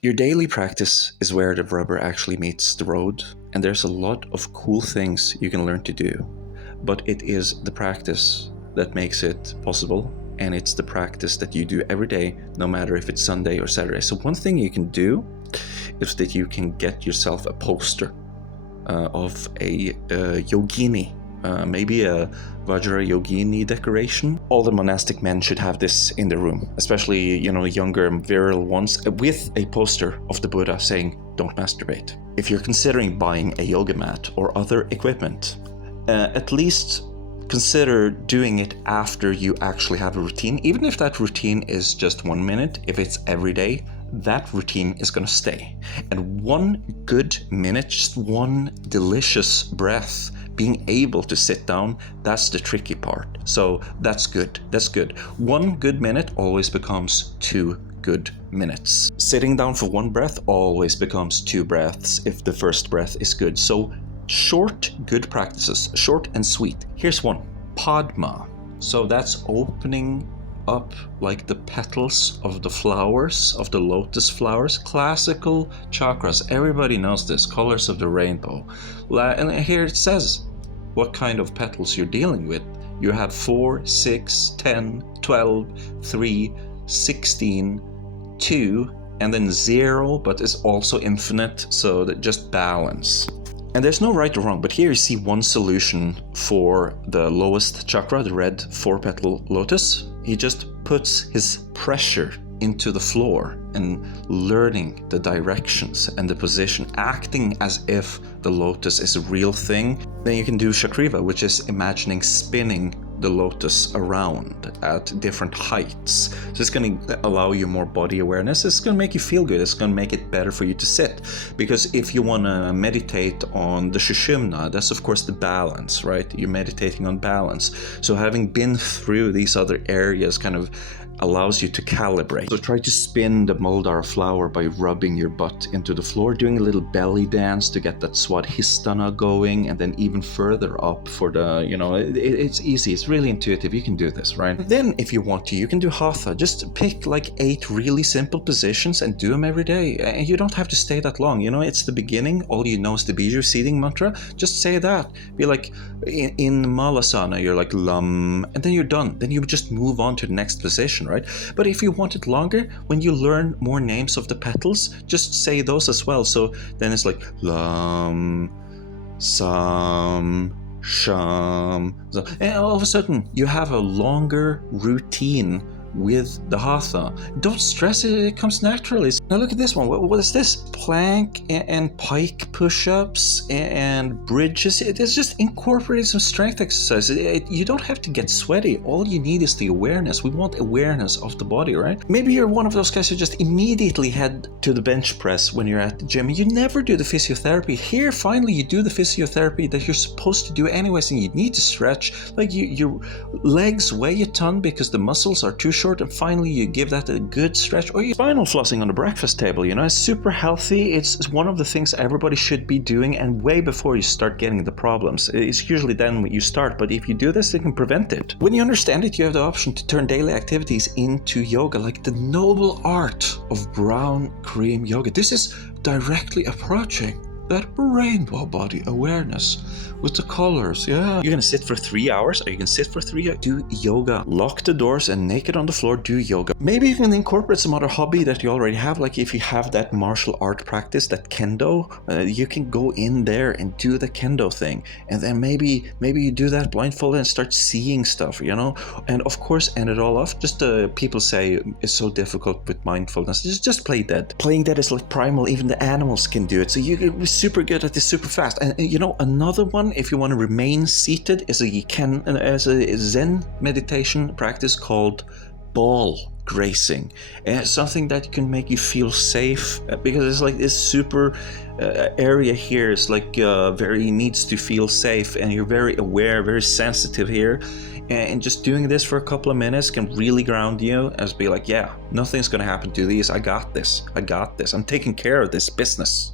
Your daily practice is where the rubber actually meets the road, and there's a lot of cool things you can learn to do. But it is the practice that makes it possible, and it's the practice that you do every day, no matter if it's Sunday or Saturday. So one thing you can do is that you can get yourself a poster of a yogini, maybe a Vajra Yogini decoration. All the monastic men should have this in their room, especially, younger virile ones, with a poster of the Buddha saying, "Don't masturbate." If you're considering buying a yoga mat or other equipment, at least consider doing it after you actually have a routine. Even if that routine is just 1 minute, if it's every day, that routine is going to stay. And 1 good minute, just 1 delicious breath, being able to sit down, that's the tricky part. So that's good. That's good. 1 good minute always becomes 2 good minutes. Sitting down for 1 breath always becomes 2 breaths if the first breath is good. So short, good practices, short and sweet. Here's one, Padma. So that's opening up like the petals of the flowers, of the lotus flowers. Classical chakras, everybody knows this, colors of the rainbow. And here it says what kind of petals you're dealing with. You have 4, 6, 10, 12, 3, 16, 2, and then 0, but it's also infinite, so that just balance. And there's no right or wrong, but here you see one solution for the lowest chakra, the red 4-petal lotus. He just puts his pressure into the floor and learning the directions and the position, acting as if the lotus is a real thing. Then you can do Chakriva, which is imagining spinning the lotus around at different heights. So it's going to allow you more body awareness. It's going to make you feel good. It's going to make it better for you to sit. Because if you want to meditate on the Shushumna, that's of course the balance, right? You're meditating on balance. So having been through these other areas kind of allows you to calibrate. So try to spin the Muldar flower by rubbing your butt into the floor, doing a little belly dance to get that Swadhisthana going, and then even further up for the, it's easy. It's really intuitive. You can do this, right? Then if you want to, you can do Hatha. Just pick like 8 really simple positions and do them every day. And you don't have to stay that long. It's the beginning. All you know is the Biju seeding mantra. Just say that. Be like, in Malasana, you're like Lam, and then you're done. Then you just move on to the next position, right? But if you want it longer, when you learn more names of the petals, just say those as well. So then it's like Lam, Sam, Sham. So, and all of a sudden, you have a longer routine with the Hatha. Don't stress it, it comes naturally. Now look at this one. What is this? Plank and pike push-ups and bridges. It's just incorporating some strength exercises. You don't have to get sweaty. All you need is the awareness. We want awareness of the body, right? Maybe you're one of those guys who just immediately head to the bench press when you're at the gym. You never do the physiotherapy. Here, finally, you do the physiotherapy that you're supposed to do anyways, and you need to stretch. Like your legs weigh a ton because the muscles are too short, and finally you give that a good stretch. Or you're spinal flossing on the breakfast table, it's super healthy. It's one of the things everybody should be doing, and way before you start getting the problems. It's usually then when you start, but if you do this, they can prevent it. When you understand it, you have the option to turn daily activities into yoga, like the noble art of brown cream yoga. This is directly approaching that rainbow body awareness with the colors. Yeah. You're gonna sit for 3 hours, or you can sit for 3 hours, do yoga. Lock the doors and naked on the floor, do yoga. Maybe you can incorporate some other hobby that you already have. Like if you have that martial art practice, that kendo, you can go in there and do the kendo thing. And then maybe you do that blindfolded and start seeing stuff, And of course, end it all off. Just people say it's so difficult with mindfulness. Just play dead. Playing dead is like primal. Even the animals can do it. So you can be super good at this super fast. And another one, if you want to remain seated, is a Zen meditation practice called ball gracing. And it's something that can make you feel safe, because it's like this super area here is like very needs to feel safe, and you're very aware, very sensitive here. And just doing this for a couple of minutes can really ground you, as be like, yeah, nothing's gonna happen to these. I got this. I'm taking care of this business.